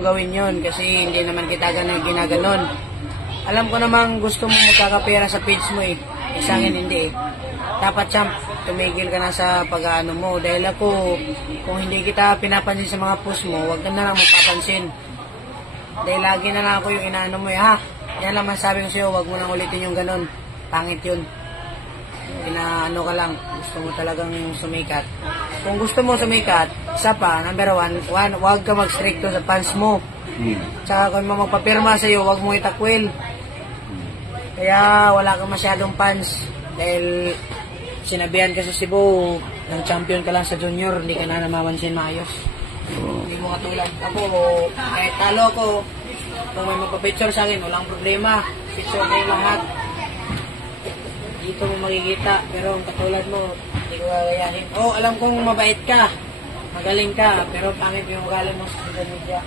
gawin yon kasi hindi naman kita ginaganon. Alam ko namang gusto mo magkakapera sa page mo eh. Sa akin hindi eh. Dapat champ, tumigil ka na sa pag-ano mo. Dahil ako, kung hindi kita pinapansin sa mga post mo, huwag ka na lang magpapansin. Dahil lagi na lang ako yung inaano mo eh, ha? Yan lang masabi ko sa'yo, huwag mo nang ulitin yung ganon. Pangit yun. Inaano ka lang, gusto mo talagang sumikat. Kung gusto mo sumikat, isa pa, number one, huwag ka mag-stricto sa fans mo. Tsaka kung magpapirma sa'yo, huwag mo itakwil. Kaya wala kang masyadong fans. Dahil sinabihan kasi si Cebu, ng champion ka lang sa junior, hindi ka na namamansin maayos. Hindi mo katulad. Ako, kahit talo ako, kung may magpa-picture sa akin, walang problema. Picture na yung lahat. Dito mo makikita, pero ang katulad mo, hindi ko gagayahin. Alam kong mabait ka, magaling ka, pero pangit yung ugali mo sa social media.